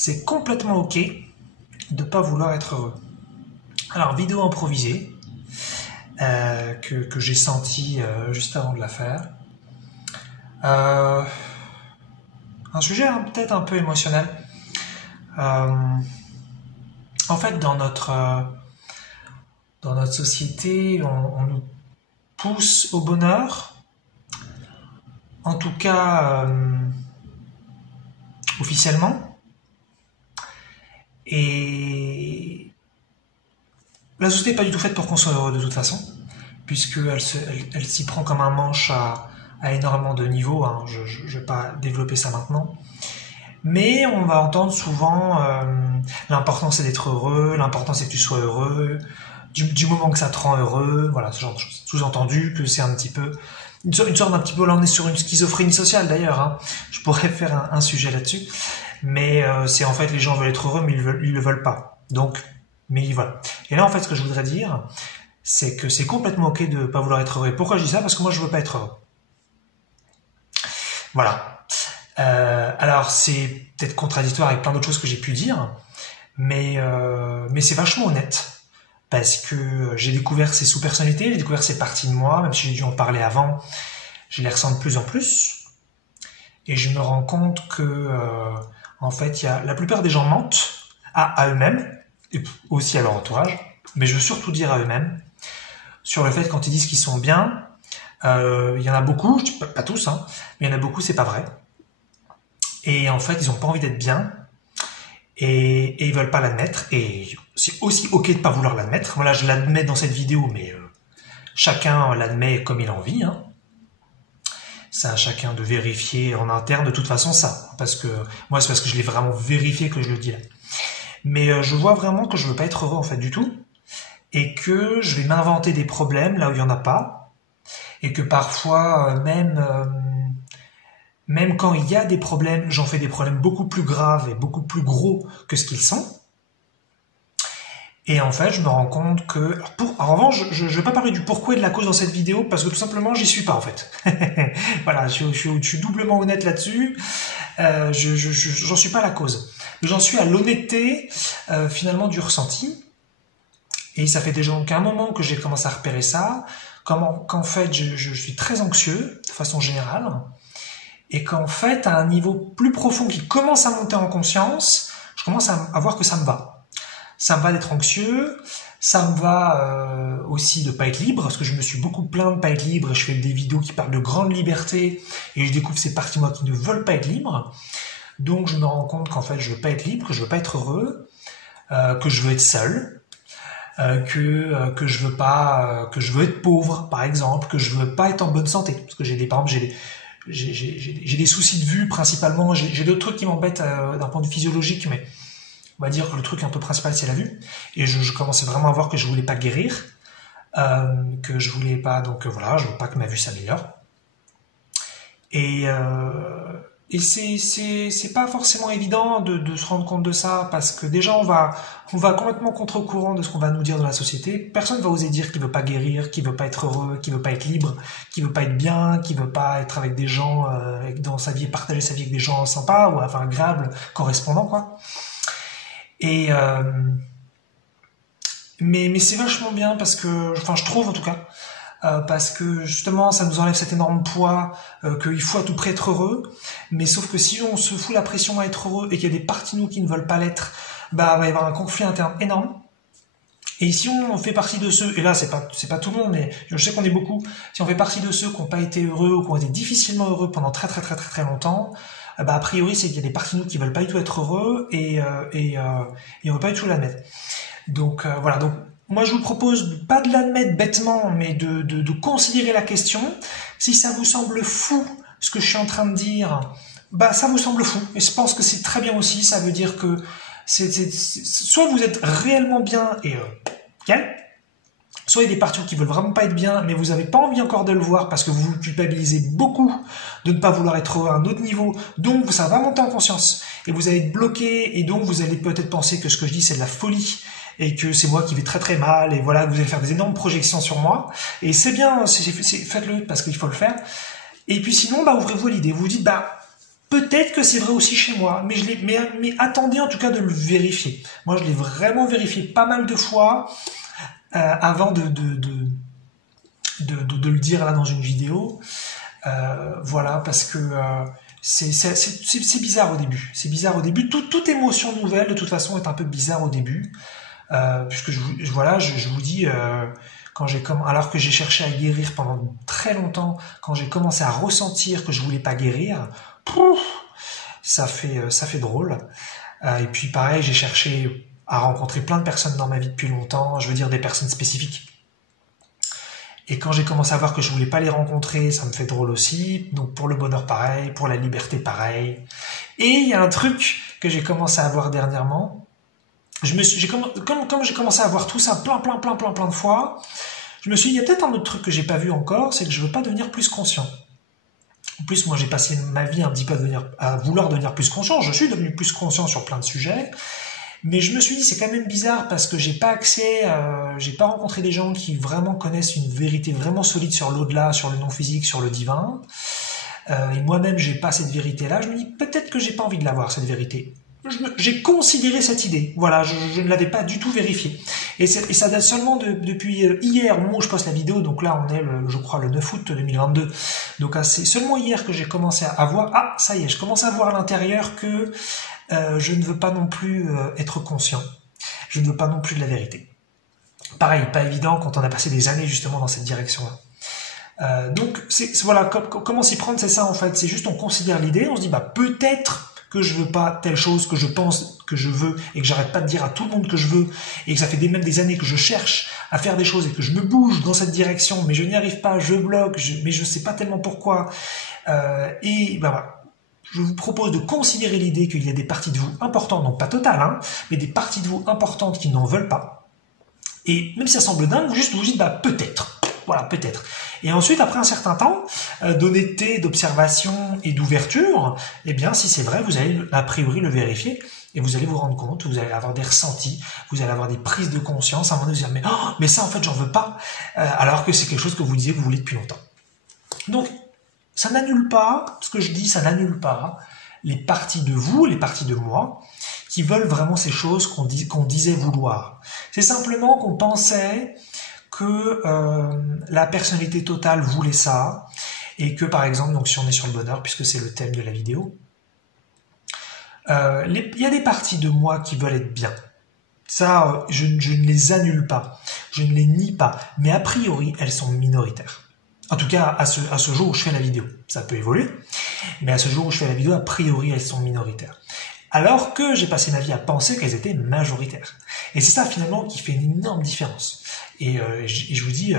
c'est complètement ok de ne pas vouloir être heureux. Alors, vidéo improvisée que j'ai sentie juste avant de la faire. Un sujet peut-être un peu émotionnel. En fait, dans notre société, on nous pousse au bonheur, en tout cas officiellement. Et la société n'est pas du tout faite pour qu'on soit heureux de toute façon, puisqu'elle s'y prend comme un manche à énormément de niveaux. Hein. Je ne vais pas développer ça maintenant. Mais on va entendre souvent l'important c'est d'être heureux, l'important c'est que tu sois heureux, du moment que ça te rend heureux, voilà, ce genre de choses. Sous-entendu que c'est un petit peu une sorte d'un petit peu, là on est sur une schizophrénie sociale d'ailleurs, hein. Je pourrais faire un sujet là-dessus, mais c'est en fait les gens veulent être heureux mais ils le veulent pas. Donc, mais voilà. Et là en fait ce que je voudrais dire, c'est que c'est complètement ok de pas vouloir être heureux. Et pourquoi je dis ça? Parce que moi je veux pas être heureux. Voilà. Alors c'est peut-être contradictoire avec plein d'autres choses que j'ai pu dire, mais c'est vachement honnête. Parce que j'ai découvert ces sous-personnalités, j'ai découvert ces parties de moi, même si j'ai dû en parler avant, je les ressens de plus en plus. Et je me rends compte que, en fait, la plupart des gens mentent à eux-mêmes, et aussi à leur entourage, mais je veux surtout dire à eux-mêmes, sur le fait quand ils disent qu'ils sont bien, il y en a beaucoup, je dis pas tous, hein, mais il y en a beaucoup, c'est pas vrai. Et en fait, ils ont pas envie d'être bien, et ils veulent pas l'admettre, et c'est aussi ok de pas vouloir l'admettre. Voilà, je l'admets dans cette vidéo, mais chacun l'admet comme il a envie, hein. C'est à chacun de vérifier en interne de toute façon ça, parce que moi c'est parce que je l'ai vraiment vérifié que je le dis là. Mais je vois vraiment que je veux pas être heureux en fait du tout, et que je vais m'inventer des problèmes là où il y en a pas, et que parfois même quand il y a des problèmes, j'en fais des problèmes beaucoup plus graves et beaucoup plus gros que ce qu'ils sont. Et en fait, je me rends compte que... en revanche, je ne vais pas parler du pourquoi et de la cause dans cette vidéo, parce que tout simplement, j'y suis pas en fait. Voilà, je suis doublement honnête là-dessus. J'en suis pas à la cause. J'en suis à l'honnêteté, finalement, du ressenti. Et ça fait déjà un moment que j'ai commencé à repérer ça, qu'en fait, je suis très anxieux, de façon générale, et qu'en fait, à un niveau plus profond qui commence à monter en conscience, je commence à voir que ça me va. Ça me va d'être anxieux, ça me va aussi de pas être libre, parce que je me suis beaucoup plaint de pas être libre, et je fais des vidéos qui parlent de grande liberté, et je découvre ces parties de moi qui ne veulent pas être libres. Donc je me rends compte qu'en fait je veux pas être libre, que je veux pas être heureux, que je veux être seul, que je veux pas, que je veux être pauvre par exemple, que je veux pas être en bonne santé, parce que par exemple j'ai des soucis de vue principalement, j'ai d'autres trucs qui m'embêtent d'un point de vue physiologique, mais on va dire que le truc un peu principal c'est la vue, et je commençais vraiment à voir que je voulais pas guérir, que je voulais pas, donc voilà, je veux pas que ma vue s'améliore, et c'est pas forcément évident de se rendre compte de ça, parce que déjà on va complètement contre-courant de ce qu'on va nous dire dans la société. Personne va oser dire qu'il veut pas guérir, qu'il veut pas être heureux, qu'il veut pas être libre, qu'il veut pas être bien, qu'il veut pas être avec des gens dans sa vie, partager sa vie avec des gens sympas ou enfin agréables, correspondants quoi. Et mais c'est vachement bien parce que, enfin je trouve en tout cas, parce que justement ça nous enlève cet énorme poids qu'il faut à tout prix être heureux, mais sauf que si on se fout la pression à être heureux et qu'il y a des parties de nous qui ne veulent pas l'être, bah va y avoir un conflit interne énorme. Et si on fait partie de ceux, et là c'est pas tout le monde, mais je sais qu'on est beaucoup, si on fait partie de ceux qui n'ont pas été heureux ou qui ont été difficilement heureux pendant très longtemps, bah a priori c'est qu'il y a des parties de nous qui veulent pas du tout être heureux et on veut pas du tout l'admettre. Donc voilà, donc moi je vous propose pas de l'admettre bêtement, mais de considérer la question. Si ça vous semble fou ce que je suis en train de dire, bah ça vous semble fou, et je pense que c'est très bien aussi. Ça veut dire que soit vous êtes réellement bien et nickel, soit il y a des parties qui veulent vraiment pas être bien, mais vous n'avez pas envie encore de le voir parce que vous vous culpabilisez beaucoup de ne pas vouloir être à un autre niveau, donc ça va monter en conscience et vous allez être bloqué, et donc vous allez peut-être penser que ce que je dis c'est de la folie et que c'est moi qui vais très mal, et voilà, vous allez faire des énormes projections sur moi, et c'est bien, faites-le parce qu'il faut le faire. Et puis sinon, bah ouvrez-vous à l'idée, vous vous dites, bah Peut-être que c'est vrai aussi chez moi, mais attendez en tout cas de le vérifier. Moi, je l'ai vraiment vérifié pas mal de fois avant de le dire là dans une vidéo. Voilà, parce que c'est bizarre au début. C'est bizarre au début. Toute émotion nouvelle, de toute façon, est un peu bizarre au début. Puisque je vous dis, alors que j'ai cherché à guérir pendant très longtemps, quand j'ai commencé à ressentir que je voulais pas guérir, pouf, ça fait drôle. Et puis pareil, j'ai cherché à rencontrer plein de personnes dans ma vie depuis longtemps, je veux dire des personnes spécifiques. Et quand j'ai commencé à voir que je voulais pas les rencontrer, ça me fait drôle aussi. Donc pour le bonheur pareil, pour la liberté pareil. Et il y a un truc que j'ai commencé à voir dernièrement. Comme j'ai commencé à voir tout ça plein de fois, je me suis dit, il y a peut-être un autre truc que j'ai pas vu encore, c'est que je veux pas devenir plus conscient. En plus, moi j'ai passé ma vie un petit peu à vouloir devenir plus conscient. Je suis devenu plus conscient sur plein de sujets. Mais je me suis dit, c'est quand même bizarre parce que j'ai pas rencontré des gens qui vraiment connaissent une vérité vraiment solide sur l'au-delà, sur le non-physique, sur le divin. Et moi-même, j'ai pas cette vérité-là. Je me dis, peut-être que j'ai pas envie de l'avoir, cette vérité. J'ai considéré cette idée. Voilà, je ne l'avais pas du tout vérifiée. Et ça date seulement depuis hier, au moment où je poste la vidéo. Donc là, on est, je crois, le 9 août 2022. Donc c'est seulement hier que j'ai commencé à voir... Ah, ça y est, je commence à voir à l'intérieur que je ne veux pas non plus être conscient. Je ne veux pas non plus de la vérité. Pareil, pas évident quand on a passé des années justement dans cette direction-là. Donc, voilà, comment s'y prendre, c'est ça en fait. C'est juste, on considère l'idée, on se dit, bah peut-être que je veux pas telle chose que je pense que je veux et que j'arrête pas de dire à tout le monde que je veux et que ça fait même des années que je cherche à faire des choses et que je me bouge dans cette direction, mais je n'y arrive pas, je bloque, mais je sais pas tellement pourquoi. Et bah voilà. Je vous propose de considérer l'idée qu'il y a des parties de vous importantes, donc pas totales, hein, mais des parties de vous importantes qui n'en veulent pas. Et même si ça semble dingue, vous dites, bah peut-être. Voilà, peut-être. Et ensuite, après un certain temps d'honnêteté, d'observation et d'ouverture, eh bien, si c'est vrai, vous allez a priori le vérifier et vous allez vous rendre compte, vous allez avoir des ressentis, vous allez avoir des prises de conscience, à un moment donné, vous allez dire, mais ça, en fait, j'en veux pas, alors que c'est quelque chose que vous disiez que vous voulez depuis longtemps. Donc, ça n'annule pas, ce que je dis, ça n'annule pas les parties de vous, les parties de moi, qui veulent vraiment ces choses qu'on disait vouloir. C'est simplement qu'on pensait que la personnalité totale voulait ça, et que par exemple, donc si on est sur le bonheur, puisque c'est le thème de la vidéo, il y a des parties de moi qui veulent être bien. Ça, je ne les annule pas, je ne les nie pas, mais a priori, elles sont minoritaires. En tout cas, à ce jour où je fais la vidéo. Ça peut évoluer, mais à ce jour où je fais la vidéo, a priori, elles sont minoritaires. Alors que j'ai passé ma vie à penser qu'elles étaient majoritaires. Et c'est ça, finalement, qui fait une énorme différence. Et je vous dis,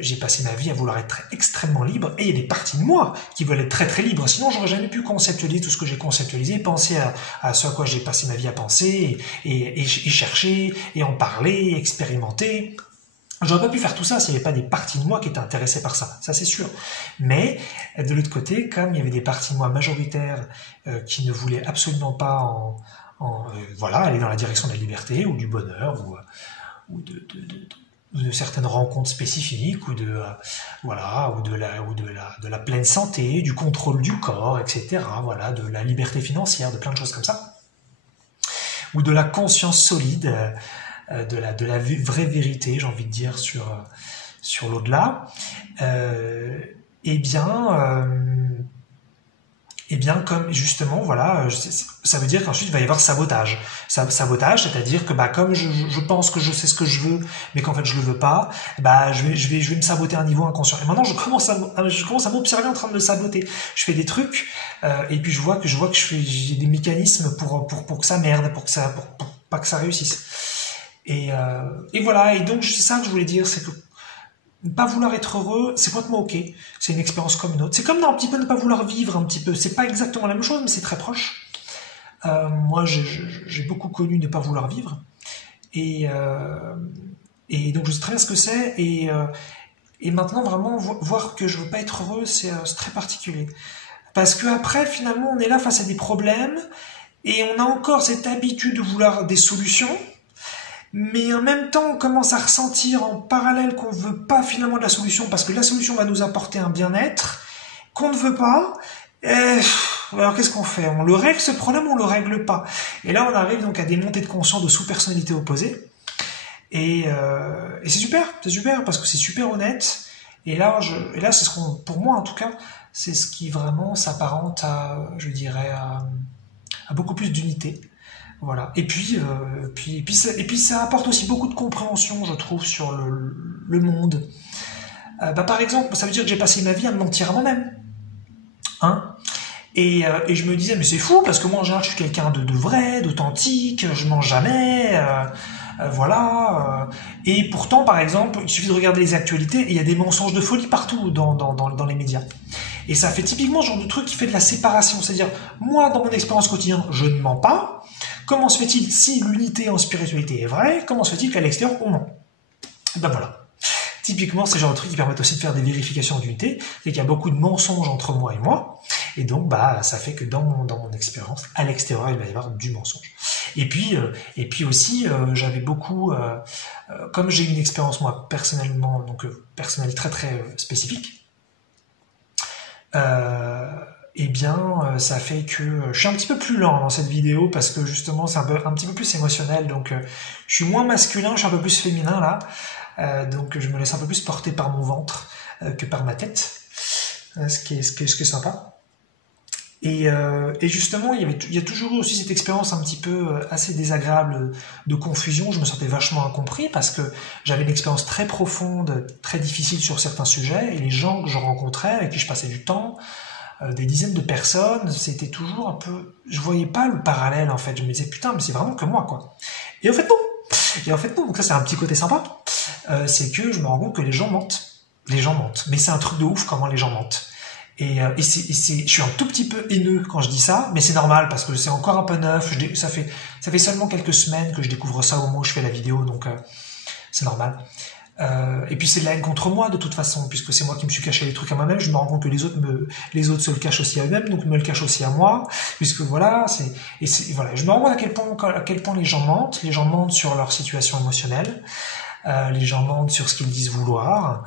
j'ai passé ma vie à vouloir être extrêmement libre, et il y a des parties de moi qui veulent être très très libres. Sinon, j'aurais jamais pu conceptualiser tout ce que j'ai conceptualisé, penser à ce à quoi j'ai passé ma vie à penser, et chercher, et en parler, expérimenter. J'aurais pas pu faire tout ça s'il n'y avait pas des parties de moi qui étaient intéressées par ça, c'est sûr. Mais de l'autre côté, comme il y avait des parties de moi majoritaires qui ne voulaient absolument pas voilà, aller dans la direction de la liberté ou du bonheur ou de certaines rencontres spécifiques ou de la pleine santé, du contrôle du corps, etc. Voilà, de la liberté financière, de plein de choses comme ça, ou de la conscience solide. De la vraie vérité, j'ai envie de dire, sur l'au-delà, eh bien, comme justement, voilà, ça veut dire qu'ensuite il va y avoir sabotage. Sabotage, c'est-à-dire que comme je pense que je sais ce que je veux, mais qu'en fait je le veux pas, je vais me saboter à un niveau inconscient. Et maintenant je commence à m'observer en train de me saboter. Je fais des trucs, et puis je vois que j'ai des mécanismes pour que ça merde, pour pas que ça réussisse. Et voilà, et donc c'est ça que je voulais dire, c'est que ne pas vouloir être heureux, c'est complètement ok, c'est une expérience comme une autre. C'est comme un petit peu ne pas vouloir vivre un petit peu, c'est pas exactement la même chose, mais c'est très proche. Moi, j'ai beaucoup connu ne pas vouloir vivre, et donc je sais très bien ce que c'est, et maintenant vraiment voir que je veux pas être heureux, c'est très particulier. Parce que après, finalement, on est là face à des problèmes, et on a encore cette habitude de vouloir des solutions, mais en même temps, on commence à ressentir en parallèle qu'on ne veut pas finalement de la solution, parce que la solution va nous apporter un bien-être qu'on ne veut pas. Alors qu'est-ce qu'on fait? On le règle ce problème ou on le règle pas? Et là on arrive donc à des montées de conscience de sous-personnalités opposées. Et c'est super parce que c'est super honnête. Et là, c'est ce qu'on, pour moi en tout cas, c'est ce qui vraiment s'apparente à, je dirais, à beaucoup plus d'unité. Voilà. Et puis ça apporte aussi beaucoup de compréhension, je trouve, sur le monde. Par exemple, ça veut dire que j'ai passé ma vie à me mentir à moi-même. Hein? Et je me disais, mais c'est fou, parce que moi, en général, je suis quelqu'un de vrai, d'authentique, je mens jamais, voilà. Et pourtant, par exemple, il suffit de regarder les actualités, et il y a des mensonges de folie partout dans les médias. Et ça fait typiquement le genre de truc qui fait de la séparation. C'est-à-dire, moi, dans mon expérience quotidienne, je ne mens pas. Comment se fait-il, si l'unité en spiritualité est vraie, comment se fait-il qu'à l'extérieur, on ment? Ben voilà. Typiquement, c'est le genre de trucs qui permettent aussi de faire des vérifications d'unité, c'est qu'il y a beaucoup de mensonges entre moi et moi, et donc bah ça fait que dans mon expérience, à l'extérieur, il va y avoir du mensonge. Et puis aussi, j'avais beaucoup, comme j'ai une expérience moi personnellement, donc personnelle très très spécifique, eh bien, ça fait que je suis un petit peu plus lent dans cette vidéo parce que justement c'est un petit peu plus émotionnel, donc je suis moins masculin, je suis un peu plus féminin là. Donc je me laisse un peu plus porter par mon ventre que par ma tête, ce qui est sympa. Et justement, il y a toujours eu aussi cette expérience un petit peu assez désagréable de confusion. Je me sentais vachement incompris parce que j'avais une expérience très profonde, très difficile sur certains sujets, et les gens que je rencontrais, avec qui je passais du temps, des dizaines de personnes, c'était toujours un peu... Je voyais pas le parallèle en fait, je me disais putain mais c'est vraiment que moi quoi. Et en fait non, donc ça c'est un petit côté sympa. C'est que je me rends compte que les gens mentent. Les gens mentent. Mais c'est un truc de ouf comment les gens mentent. Je suis un tout petit peu haineux quand je dis ça, mais c'est normal parce que c'est encore un peu neuf. Ça fait seulement quelques semaines que je découvre ça au moment où je fais la vidéo, donc c'est normal. Et puis c'est de la haine contre moi de toute façon, puisque c'est moi qui me suis caché les trucs à moi-même. Je me rends compte que les autres se le cachent aussi à eux-mêmes, donc me le cachent aussi à moi, puisque voilà, voilà. Je me rends compte à quel point les gens mentent. Les gens mentent sur leur situation émotionnelle. Les gens mentent sur ce qu'ils disent vouloir,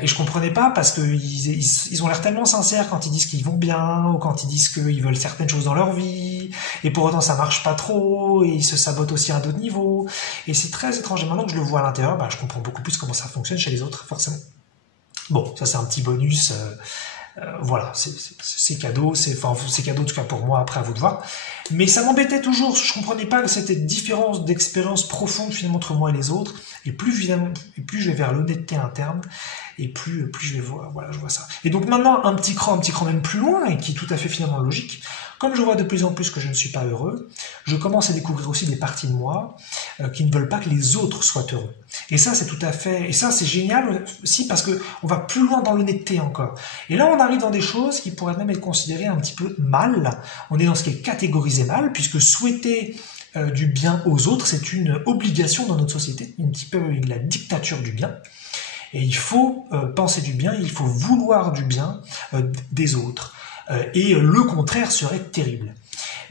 et je comprenais pas parce que ils ont l'air tellement sincères quand ils disent qu'ils vont bien ou quand ils disent qu'ils veulent certaines choses dans leur vie, et pour autant ça marche pas trop, et ils se sabotent aussi à d'autres niveaux, et c'est très étrange. Et maintenant que je le vois à l'intérieur, bah, je comprends beaucoup plus comment ça fonctionne chez les autres, forcément. Bon, ça c'est un petit bonus. Voilà, c'est cadeau, c'est cadeau en tout cas pour moi, après à vous de voir. Mais ça m'embêtait toujours, je comprenais pas cette différence d'expérience profonde finalement entre moi et les autres, et plus je vais vers l'honnêteté interne, et plus je vais voir, voilà, je vois ça. Et donc maintenant, un petit cran même plus loin, et qui est tout à fait finalement logique, comme je vois de plus en plus que je ne suis pas heureux, je commence à découvrir aussi des parties de moi qui ne veulent pas que les autres soient heureux. Et ça, c'est génial aussi parce que on va plus loin dans l'honnêteté encore. Et là, on arrive dans des choses qui pourraient même être considérées un petit peu mal. On est dans ce qui est catégorisé mal, puisque souhaiter du bien aux autres, c'est une obligation dans notre société, un petit peu la dictature du bien. Et il faut penser du bien, il faut vouloir du bien des autres. Et le contraire serait terrible.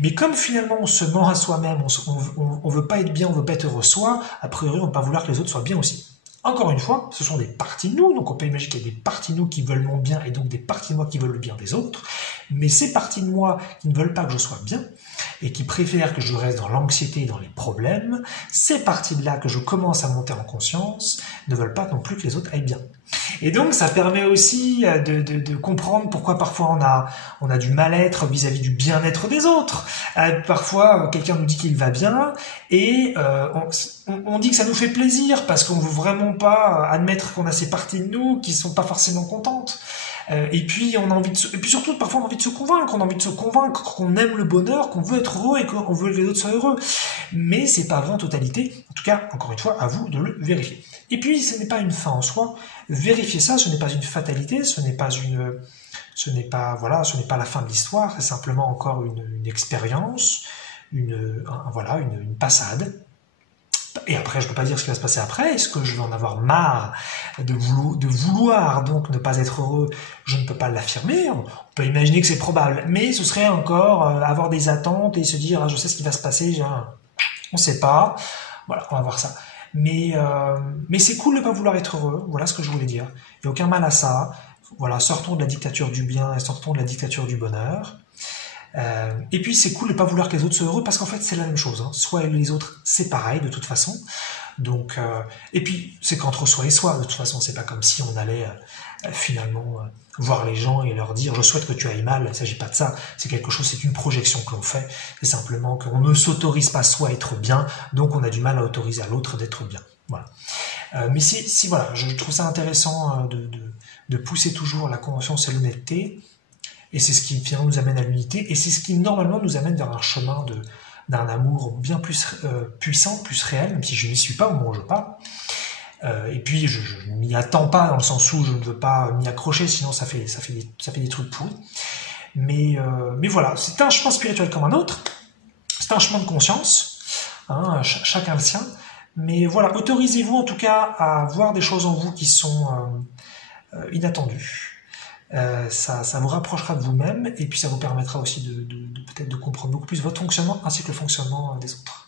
Mais comme finalement on se ment à soi-même, on veut pas être bien, on veut pas être heureux soi, a priori on peut pas vouloir que les autres soient bien aussi. Encore une fois, ce sont des parties de nous, donc on peut imaginer qu'il y a des parties de nous qui veulent mon bien et donc des parties de moi qui veulent le bien des autres, mais ces parties de moi qui ne veulent pas que je sois bien et qui préfèrent que je reste dans l'anxiété et dans les problèmes, ces parties-là que je commence à monter en conscience ne veulent pas non plus que les autres aillent bien. Et donc ça permet aussi de comprendre pourquoi parfois on a du mal-être vis-à-vis du bien-être des autres. Parfois quelqu'un nous dit qu'il va bien et on dit que ça nous fait plaisir parce qu'on veut vraiment pas admettre qu'on a ces parties de nous qui sont pas forcément contentes. Et puis surtout parfois on a envie de se convaincre, qu'on aime le bonheur, qu'on veut être heureux et qu'on veut que les autres soient heureux. Mais c'est pas vrai en totalité. En tout cas, encore une fois, à vous de le vérifier. Et puis ce n'est pas une fin en soi. Vérifier ça, ce n'est pas une fatalité, ce n'est pas la fin de l'histoire. C'est simplement encore une expérience, une passade. Et après, je ne peux pas dire ce qui va se passer après. Est-ce que je vais en avoir marre de vouloir donc ne pas être heureux? Je ne peux pas l'affirmer. On peut imaginer que c'est probable. Mais ce serait encore avoir des attentes et se dire je sais ce qui va se passer. On ne sait pas. Voilà, on va voir ça. Mais c'est cool de ne pas vouloir être heureux. Voilà ce que je voulais dire. Il n'y a aucun mal à ça. Voilà, sortons de la dictature du bien et sortons de la dictature du bonheur. Et puis c'est cool de pas vouloir que les autres soient heureux parce qu'en fait c'est la même chose. Hein. Soi et les autres, c'est pareil de toute façon. Donc, et puis c'est qu'entre soi et soi. De toute façon, c'est pas comme si on allait finalement voir les gens et leur dire je souhaite que tu ailles mal. Il ne s'agit pas de ça. C'est quelque chose, c'est une projection que l'on fait. C'est simplement qu'on ne s'autorise pas soi à être bien, donc on a du mal à autoriser à l'autre d'être bien. Voilà. Mais si voilà, je trouve ça intéressant de pousser toujours la conscience et l'honnêteté. Et c'est ce qui finalement nous amène à l'unité, et c'est ce qui normalement nous amène vers un chemin d'un amour bien plus puissant, plus réel, même si je n'y suis pas au moment où je parle. Et puis je ne m'y attends pas dans le sens où je ne veux pas m'y accrocher, sinon ça fait des trucs pourris. Mais voilà, c'est un chemin spirituel comme un autre, c'est un chemin de conscience, hein, chacun le sien. Mais voilà, autorisez-vous en tout cas à voir des choses en vous qui sont inattendues. Ça vous rapprochera de vous-même et puis ça vous permettra aussi peut-être de comprendre beaucoup plus votre fonctionnement ainsi que le fonctionnement des autres.